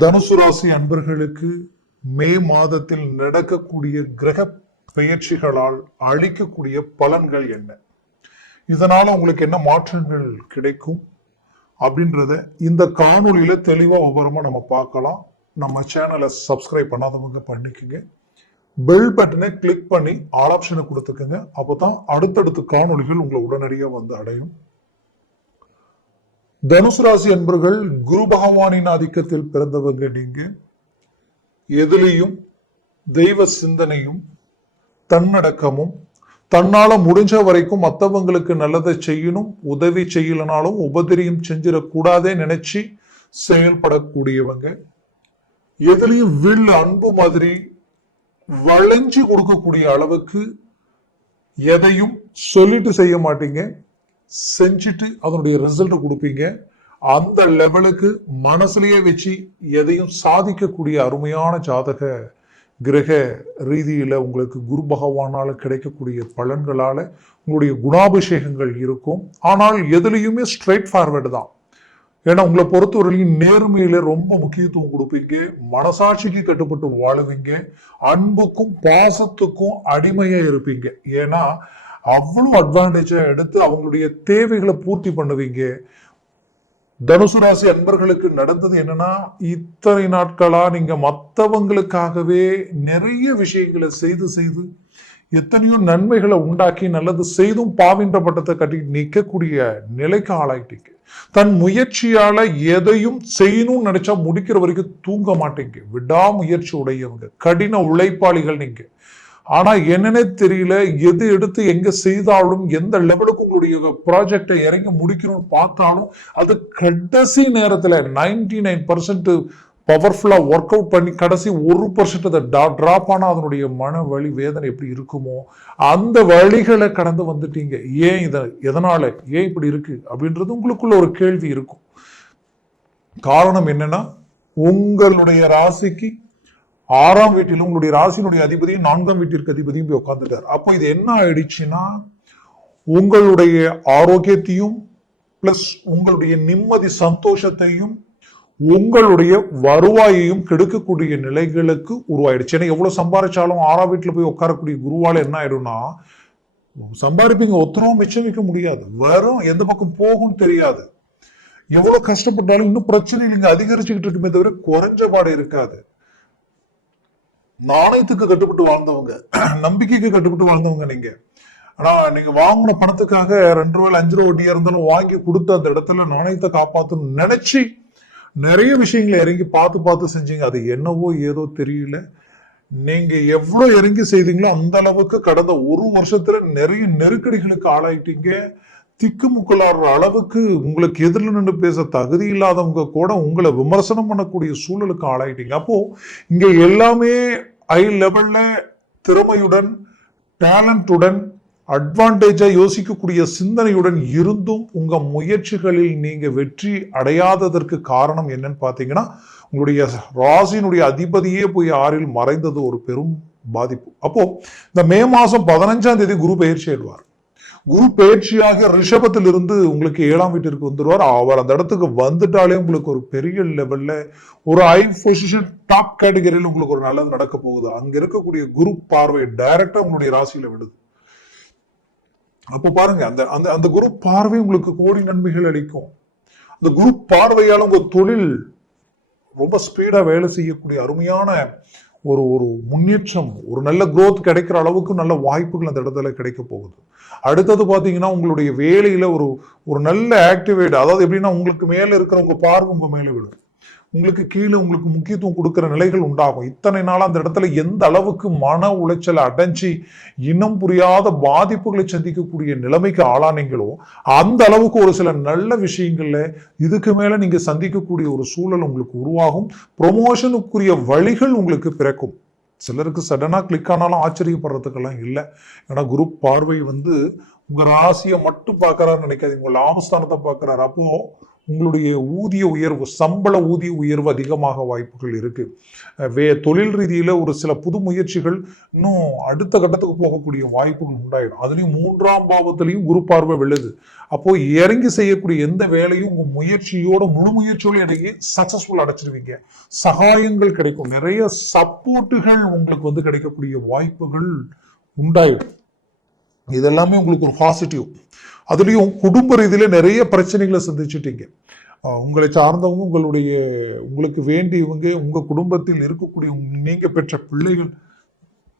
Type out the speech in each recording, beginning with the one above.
தனுசு ராசி அன்பர்களுக்கு மே மாதத்தில் நடக்கக்கூடிய கிரக பெயர்ச்சிகளால் அளிக்கக்கூடிய பலன்கள் என்ன? இதனால உங்களுக்கு என்ன மாற்றங்கள் கிடைக்கும்? அப்படின்றத இந்த காணொலியில தெளிவா விவரமா நம்ம பார்க்கலாம். நம்ம சேனலை சப்ஸ்கிரைப் பண்ணாதவங்க பண்ணிக்கோங்க. பெல் பட்டனை கிளிக் பண்ணி ஆல் ஆப்ஷனை கொடுத்துக்கோங்க. அப்பதான் அடுத்தடுத்த காணொளிகள் உங்களை உடனடியாக வந்து அடையும். தனுசு ராசி அன்பர்கள் குரு பகவானின் ஆதிக்கத்தில் பிறந்தவங்க நீங்க. எதிலையும் தெய்வ சிந்தனையும் தன்னடக்கமும் தன்னால முடிஞ்ச வரைக்கும் மற்றவங்களுக்கு நல்லதை செய்யணும் உதவி செய்யலனாலும் உபதிரியம் செஞ்சிடக்கூடாதே நினைச்சு செயல்படக்கூடியவங்க. எதுலயும் வில் அன்பு மாதிரி வளைஞ்சு கொடுக்கக்கூடிய அளவுக்கு எதையும் சொல்லிட்டு செய்ய மாட்டீங்க. செஞ்சுட்டு அதனுடைய ரிசல்ட் கொடுப்பீங்க. அந்த லெவலுக்கு மனசுலயே வச்சு எதையும் சாதிக்கக்கூடிய அருமையான ஜாதக கிரக ரீதியில் உங்களுக்கு குரு பகவானால் கிடைக்கக்கூடிய பலன்களால் உங்களுடைய குணாபிஷேகங்கள் இருக்கும். ஆனால் எதுலேயுமே ஸ்ட்ரைட் ஃபார்வர்டு தான். ஏன்னா உங்களை பொறுத்தவரையிலையும் நேர்மையில ரொம்ப முக்கியத்துவம் கொடுப்பீங்க. மனசாட்சிக்கு கட்டுப்பட்டு வாழுவீங்க. அன்புக்கும் பாசத்துக்கும் அடிமையாக இருப்பீங்க. ஏன்னா அவ்வளவு அட்வான்டேஜாக எடுத்து அவங்களுடைய தேவைகளை பூர்த்தி பண்ணுவீங்க. தனுசு ராசி அன்பர்களுக்கு நடந்தது என்னன்னா இத்தனை நாட்களா நீங்க மற்றவங்களுக்காகவே நிறைய விஷயங்களை செய்து செய்து எத்தனையோ நன்மைகளை உண்டாக்கி நல்லது செய்தும் பாவின்ற பட்டத்தை கட்டி நிற்கக்கூடிய நிலைக்கு ஆளாயிட்டீங்க. தன் முயற்சியால எதையும் செய்யணும்னு நினைச்சா முடிக்கிற வரைக்கும் தூங்க மாட்டீங்க. விடாமுயற்சி உடையவங்க கடின உழைப்பாளிகள் நீங்க. ஆனால் என்னன்னே தெரியல எது எடுத்து எங்க செய்தாலும் எந்த லெவலுக்கு உங்களுடைய ப்ராஜெக்டை இறங்கி முடிக்கணும்னு பார்த்தாலும் அது கடைசி நேரத்தில் நைன்டி நைன் பர்சன்ட் பவர்ஃபுல்லாக ஒர்க் அவுட் பண்ணி கடைசி ஒரு பர்சன்ட் அதை ட்ராப் ஆனால் அதனுடைய மன வழி வேதனை எப்படி இருக்குமோ அந்த வழிகளை கடந்து வந்துட்டீங்க. ஏன் இதை எதனால் ஏன் இப்படி இருக்குது அப்படின்றது உங்களுக்குள்ள ஒரு கேள்வி இருக்கும். காரணம் என்னென்னா உங்களுடைய ராசிக்கு ஆறாம் வீட்டிலும் உங்களுடைய ராசியினுடைய அதிபதியும் நான்காம் வீட்டிற்கு அதிபதியும் போய் உட்காந்துட்டார் அப்போ இது என்ன ஆயிடுச்சுன்னா உங்களுடைய ஆரோக்கியத்தையும் பிளஸ் உங்களுடைய நிம்மதி சந்தோஷத்தையும் உங்களுடைய வருவாயையும் கெடுக்கக்கூடிய நிலைகளுக்கு உருவாயிடுச்சு. ஏன்னா எவ்வளவு சம்பாதிச்சாலும் ஆறாம் வீட்டில் போய் உட்காரக்கூடிய குருவால என்ன ஆயிடும்னா சம்பாதிப்பீங்க ஒத்தரவும் மிச்சம் வைக்க முடியாது. வரும் எந்த பக்கம் போகும்னு தெரியாது. எவ்வளவு கஷ்டப்பட்டாலும் இன்னும் பிரச்சனை நீங்க அதிகரிச்சுக்கிட்டு இருக்குமே தவிர குறைஞ்ச பாடு இருக்காது. நாணயத்துக்கு கட்டுப்பட்டு வாழ்ந்தவங்க நம்பிக்கைக்கு கட்டுப்பட்டு வாழ்ந்தவங்க நீங்க. ஆனா நீங்க வாங்கின பணத்துக்காக ரெண்டு ரூபாய் அஞ்சு ரூபா வட்டியா இருந்தாலும் வாங்கி கொடுத்த அந்த இடத்துல நாணயத்தை காப்பாத்தணும்னு நினைச்சு நிறைய விஷயங்களை இறங்கி பார்த்து பார்த்து செஞ்சீங்க. அது என்னவோ ஏதோ தெரியல. நீங்க எவ்வளவு இறங்கி செய்தீங்களோ அந்த அளவுக்கு கடந்த ஒரு வருஷத்துல நிறைய நெருக்கடிகளுக்கு ஆளாயிட்டீங்க. திக்குமுக்களாடுற அளவுக்கு உங்களுக்கு எதிரில் நின்று பேச தகுதி இல்லாதவங்க கூட உங்களை விமர்சனம் பண்ணக்கூடிய சூழலுக்கு ஆளாயிட்டீங்க. அப்போது இங்கே எல்லாமே ஹை லெவலில் திறமையுடன் டேலண்ட்டுடன் அட்வான்டேஜாக யோசிக்கக்கூடிய சிந்தனையுடன் இருந்தும் உங்கள் முயற்சிகளில் நீங்கள் வெற்றி அடையாததற்கு காரணம் என்னன்னு பார்த்தீங்கன்னா உங்களுடைய ராசியினுடைய அதிபதியே போய் ஆறில் மறைந்தது ஒரு பெரும் பாதிப்பு. அப்போது இந்த மே மாதம் பதினஞ்சாம் தேதி குரு பயிற்சி ஆயிடுவார். குரு பயிற்சியாக ரிஷபத்தில் இருந்து உங்களுக்கு ஏழாம் வீட்டிற்கு வந்துடுவார் அவர் அந்த இடத்துக்கு வந்துட்டாலே உங்களுக்கு ஒரு பெரிய லெவல்ல ஒரு ஹை பொசிஷன் டாப் கேட்டகரியில் உங்களுக்கு ஒரு நல்லது நடக்க போகுது. அங்க இருக்கக்கூடிய குரு பார்வை டைரக்டா உங்களுடைய ராசியில விடுது அப்போ பாருங்க அந்த அந்த அந்த குரு பார்வை உங்களுக்கு கோடி நன்மைகள் அளிக்கும். அந்த குரு பார்வையால் உங்க தொழில் ரொம்ப ஸ்பீடா வேலை செய்யக்கூடிய அருமையான ஒரு ஒரு முன்னேற்றம் ஒரு நல்ல க்ரோத் கிடைக்கிற அளவுக்கு நல்ல வாய்ப்புகள் அந்த இடத்துல கிடைக்க போகுது. அடுத்தது பார்த்தீங்கன்னா உங்களுடைய வேலையில் ஒரு ஒரு நல்ல ஆக்டிவேட் அதாவது எப்படின்னா உங்களுக்கு மேலே இருக்கிற உங்கள் பார்வை உங்கள் மேலே விடும் உங்களுக்கு கீழே உங்களுக்கு முக்கியத்துவம் கொடுக்குற நிலைகள் உண்டாகும். இத்தனை நாள் அந்த இடத்துல எந்த அளவுக்கு மன உளைச்சலை அடைஞ்சு இனம் புரியாத பாதிப்புகளை சந்திக்கக்கூடிய நிலைமைக்கு ஆளானீங்களோ அந்த அளவுக்கு ஒரு சில நல்ல விஷயங்கள்ல இதுக்கு மேல நீங்க சந்திக்கக்கூடிய ஒரு சூழல் உங்களுக்கு உருவாகும். ப்ரொமோஷனுக்குரிய வழிகள் உங்களுக்கு பிறக்கும். சிலருக்கு சடனாக கிளிக் ஆனாலும் ஆச்சரியப்படுறதுக்கெல்லாம் இல்லை. ஏன்னா குரு பார்வை வந்து உங்கள் ராசியை மட்டும் பார்க்குறாருன்னு நினைக்காதீங்க. உங்கள் லாபஸ்தானத்தை பார்க்குறாரு. அப்போது உங்களுடைய ஊதிய உயர்வு சம்பள ஊதிய உயர்வு அதிகமாக வாய்ப்புகள் இருக்குது வே தொழில் ரீதியில் ஒரு சில புது முயற்சிகள் இன்னும் அடுத்த கட்டத்துக்கு போகக்கூடிய வாய்ப்புகள் உண்டாயிடும். அதுலேயும் மூன்றாம் பாவத்திலையும் குரு பார்வை விழுது. அப்போது இறங்கி செய்யக்கூடிய எந்த வேலையும் உங்கள் முயற்சியோட முழு முயற்சியோடு இறங்கி சக்ஸஸ்ஃபுல் அடைச்சிருவீங்க. சகாயங்கள் கிடைக்கும். நிறைய சப்போர்ட்டுகள் உங்களுக்கு வந்து கிடைக்கக்கூடிய வாய்ப்புகள் உண்டாயிடும். இதெல்லாமே உங்களுக்கு ஒரு பாசிட்டிவ் அதுலயும் குடும்ப ரீதியில நிறைய பிரச்சனைகளை சந்திச்சிட்டீங்க. உங்களை சார்ந்தவங்க உங்களுடைய உங்களுக்கு வேண்டியவங்க உங்க குடும்பத்தில் இருக்கக்கூடிய நீங்கள் நீங்க பெற்ற பிள்ளைகள்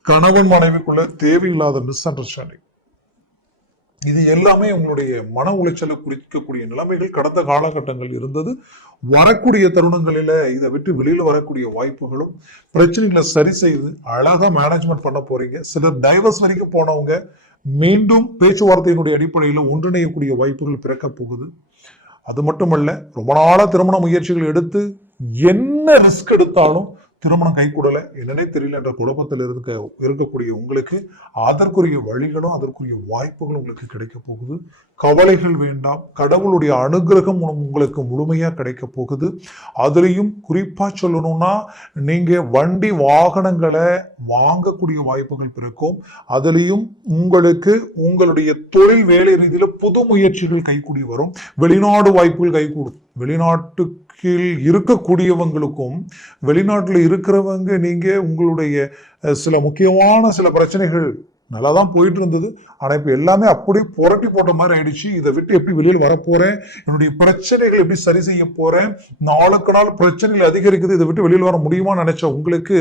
கணவன் மனைவிக்குள்ள தேவையில்லாத மிஸ் அண்டர்ஸ்டாண்டிங் இது எல்லாமே உங்களுடைய மன உளைச்சலை குறிக்கக்கூடிய நிலைமைகள் கடந்த காலகட்டங்கள் இருந்தது. வரக்கூடிய தருணங்களில இதை விட்டு வெளியில வரக்கூடிய வாய்ப்புகளும் பிரச்சனைகளை சரி செய்து அழகா மேனேஜ்மெண்ட் பண்ண போறீங்க. சிலர் டைவர்ஸ் வரைக்கும் போனவங்க மீண்டும் பேச்சுவார்த்தையினுடைய அடிப்படையில் ஒன்றிணையக்கூடிய வாய்ப்புகள் பிறக்கப் போகுது. அது மட்டுமல்ல ரொம்ப நாளாக திருமண முயற்சிகள் எடுத்து என்ன ரிஸ்க் எடுத்தாலும் திருமணம் கைகூடலை? என்னன்னே தெரியல என்ற குழப்பத்தில் இருக்க இருக்கக்கூடிய உங்களுக்கு அதற்குரிய வழிகளும் அதற்குரிய வாய்ப்புகளும் உங்களுக்கு கிடைக்க போகுது. கவலைகள் வேண்டாம். கடவுளுடைய அனுகிரகம் உங்களுக்கு முழுமையாக கிடைக்க போகுது. அதுலேயும் குறிப்பாக சொல்லணும்னா நீங்கள் வண்டி வாகனங்களை வாங்கக்கூடிய வாய்ப்புகள் பிறக்கும். அதுலேயும் உங்களுக்கு உங்களுடைய தொழில் வேலை ரீதியில் புது முயற்சிகள் கைகூடி வரும். வெளிநாடு வாய்ப்புகள் கைகூடும். வெளிநாட்டுக்கில் இருக்கக்கூடியவங்களுக்கும் வெளிநாட்டில் இருக்கிறவங்க நீங்கள் உங்களுடைய சில முக்கியமான சில பிரச்சனைகள் நல்லா தான் போயிட்டு இருந்தது ஆனால் இப்போ எல்லாமே அப்படியே புரட்டி போட்ட மாதிரி ஆயிடுச்சு. இதை விட்டு எப்படி வெளியில் வரப்போறேன் என்னுடைய பிரச்சனைகள் எப்படி சரி செய்ய போறேன்? நாளுக்கு நாள் பிரச்சனைகள் அதிகரிக்குது. இதை விட்டு வெளியில் வர முடியுமா நினைச்ச உங்களுக்கு?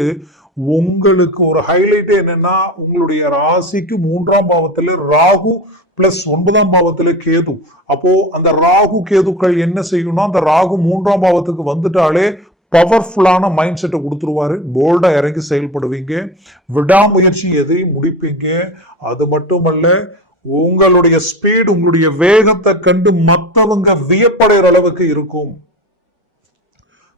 உங்களுக்கு ஒரு ஹைலைட்டே என்னன்னா உங்களுடைய ராசிக்கு மூன்றாம் பாவத்தில் ராகு பிளஸ் ஒன்பதாம் பாவத்துல கேது. அப்போ அந்த ராகு கேதுக்கள் என்ன செய்யணும்னா அந்த ராகு மூன்றாம் பாவத்துக்கு வந்துட்டாலே பவர்ஃபுல்லான மைண்ட் செட்டை கொடுத்துருவாரு. போல்டாக இறங்கி செயல்படுவீங்க. விடாமுயற்சி எதையும் முடிப்பீங்க. அது மட்டுமல்ல உங்களுடைய ஸ்பீடு உங்களுடைய வேகத்தை கண்டு மற்றவங்க வியப்படைகிற அளவுக்கு இருக்கும்.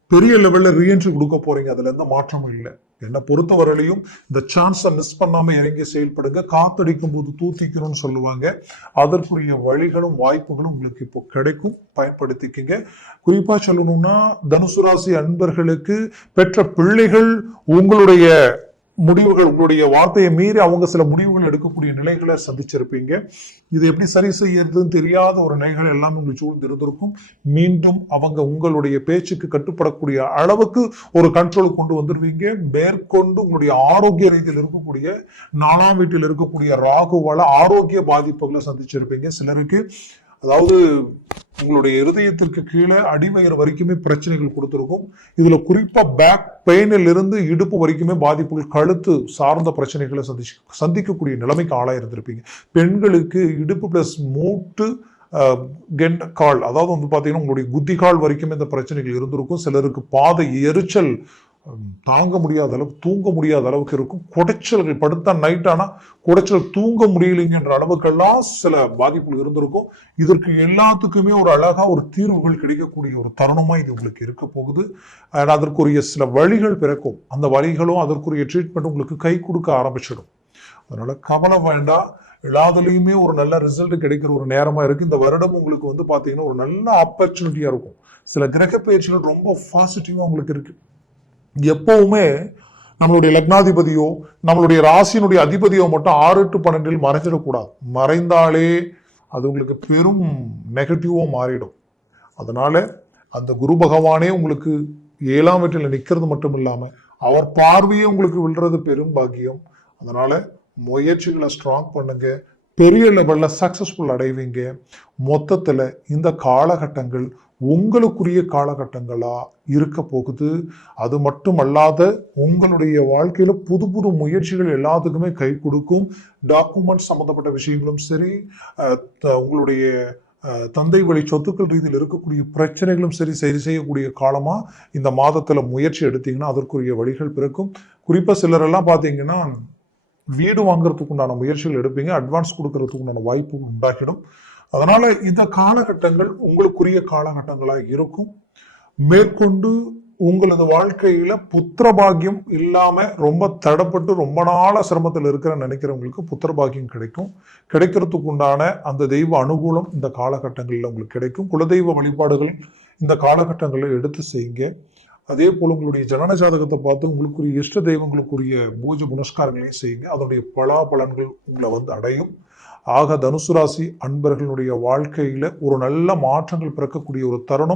பெரிய லெவலில் ரீஎன்ட்ரி கொடுக்க போறீங்க. அதுல எந்த மாற்றமும் இல்லை. என்னை பொறுத்தவரையிலையும் இந்த சான்ஸை மிஸ் பண்ணாமல் இறங்கி செயல்படுங்க. காத்தடிக்கும் போது தூத்திக்கணும்னு சொல்லுவாங்க. அதற்குரிய வழிகளும் வாய்ப்புகளும் உங்களுக்கு இப்போ கிடைக்கும். பயன்படுத்திக்கங்க. குறிப்பாக சொல்லணும்னா தனுசு ராசி அன்பர்களுக்கு பெற்ற பிள்ளைகள் உங்களுடைய முடிவுகள் உங்களுடைய வார்த்தையை மீறி அவங்க சில முடிவுகள் எடுக்கக்கூடிய நிலைகளை சந்திச்சிருப்பீங்க. இது எப்படி சரி செய்யறதுன்னு தெரியாத ஒரு நிலைகள் எல்லாமே உங்களுக்கு சூழ்ந்து இருந்திருக்கும். மீண்டும் அவங்க உங்களுடைய பேச்சுக்கு கட்டுப்படக்கூடிய அளவுக்கு ஒரு கண்ட்ரோல் கொண்டு வந்துருவீங்க. மேற்கொண்டு உங்களுடைய ஆரோக்கிய ரீதியில் இருக்கக்கூடிய நாலாம் வீட்டில் இருக்கக்கூடிய ராகுவால ஆரோக்கிய பாதிப்புகளை சந்திச்சிருப்பீங்க சிலருக்கு. அதாவது உங்களுடைய இருதயத்திற்கு கீழே அடிவயிறு வரைக்குமே பிரச்சனைகள் கொடுத்துருக்கும். இதுல குறிப்பா பேக் பெயினில் இருந்து இடுப்பு வரைக்குமே பாதிப்புகள் கழுத்து சார்ந்த பிரச்சனைகளை சந்திச்சு சந்திக்கக்கூடிய நிலைமைக்கு ஆளாயிருந்திருப்பீங்க பெண்களுக்கு இடுப்பு பிளஸ் மூட்டு அஹ், கெண்ட கால் அதாவது வந்து பார்த்தீங்கன்னா உங்களுடைய குதிகால் வரைக்கும் இந்த பிரச்சனைகள் இருந்திருக்கும். சிலருக்கு பாதை எரிச்சல் தாங்க முடியாத அளவுக்கு தூங்க முடியாத அளவுக்கு இருக்கும். குடைச்சல்கள் படுத்தா நைட் ஆனால் குடைச்சல் தூங்க முடியலைங்கன்ற அளவுக்கெல்லாம் சில பாதிப்புகள் இருந்திருக்கும். இதற்கு எல்லாத்துக்குமே ஒரு அழகாக ஒரு தீர்வுகள் கிடைக்கக்கூடிய ஒரு தருணமாக இது உங்களுக்கு இருக்க போகுது. அதற்குரிய சில வழிகள் பிறக்கும். அந்த வழிகளும் அதற்குரிய ட்ரீட்மெண்ட் உங்களுக்கு கை கொடுக்க ஆரம்பிச்சிடும். அதனால் கவலை வேண்டாம். எல்லாத்துலேயுமே ஒரு நல்ல ரிசல்ட் கிடைக்கிற ஒரு நேரமாக இருக்குது இந்த வருடம் உங்களுக்கு வந்து பார்த்தீங்கன்னா ஒரு நல்ல ஆப்பர்ச்சுனிட்டியாக இருக்கும். சில கிரக பயிற்சிகள் ரொம்ப பாசிட்டிவாக உங்களுக்கு இருக்குது எப்பவுமே நம்மளுடைய லக்னாதிபதியோ நம்மளுடைய ராசியினுடைய அதிபதியோ மட்டும் ஆறு டு பன்னெண்டில் மறைஞ்சிடக்கூடாது. மறைந்தாலே அது உங்களுக்கு பெரும் நெகட்டிவாக மாறிடும். அதனால் அந்த குரு பகவானே உங்களுக்கு ஏழாம் வீட்டில் நிற்கிறது மட்டும் இல்லாமல் அவர் பார்வையே உங்களுக்கு விழுறது பெரும் பாக்கியம். அதனால் முயற்சிகளை ஸ்ட்ராங் பண்ணுங்க. பெரிய லெவலில் சக்ஸஸ்ஃபுல் அடைவீங்க. மொத்தத்தில் இந்த காலகட்டங்கள் உங்களுக்குரிய காலகட்டங்களாக இருக்க போகுது. அது மட்டும் அல்லாத உங்களுடைய வாழ்க்கையில் புது புது முயற்சிகள் எல்லாத்துக்குமே கை கொடுக்கும். டாக்குமெண்ட் சம்மந்தப்பட்ட விஷயங்களும் சரி த- உங்களுடைய தந்தை வழி சொத்துக்கள் ரீதியில் இருக்கக்கூடிய பிரச்சனைகளும் சரி சரி செய்யக்கூடிய காலமாக இந்த மாதத்தில் முயற்சி எடுத்திங்கன்னா அதற்குரிய வழிகள் பிறக்கும். குறிப்பாக சிலரெல்லாம் பார்த்தீங்கன்னா வீடு வாங்குறதுக்கு உண்டான முயற்சிகள் எடுப்பீங்க. அட்வான்ஸ் கொடுக்கறதுக்கு உண்டான வாய்ப்பு உண்டாகிடும். அதனால இந்த காலகட்டங்கள் உங்களுக்குரிய காலகட்டங்களாக இருக்கும். மேற்கொண்டு உங்களது வாழ்க்கையில புத்திர பாக்கியம் இல்லாம ரொம்ப தடப்பட்டு ரொம்ப நாள சிரமத்தில் இருக்கிற நினைக்கிறவங்களுக்கு புத்திர பாக்கியம் கிடைக்கும். கிடைக்கிறதுக்கு உண்டான அந்த தெய்வ அனுகூலம் இந்த காலகட்டங்களில் உங்களுக்கு கிடைக்கும். குலதெய்வ வழிபாடுகள் இந்த காலகட்டங்களில் எடுத்து செய்யுங்க. அதே போல் உங்களுடைய ஜனன ஜாதகத்தை பார்த்து உங்களுக்குரிய இஷ்ட தெய்வங்களுக்குரிய பூஜை புனஸ்காரங்களையும் செய்யுங்க. அதனுடைய பலாபலன்கள் உங்களை வந்து அடையும். ஆக தனுசு ராசி அன்பர்களுடைய வாழ்க்கையில் ஒரு நல்ல மாற்றங்கள் பிறக்கக்கூடிய ஒரு தருணம்.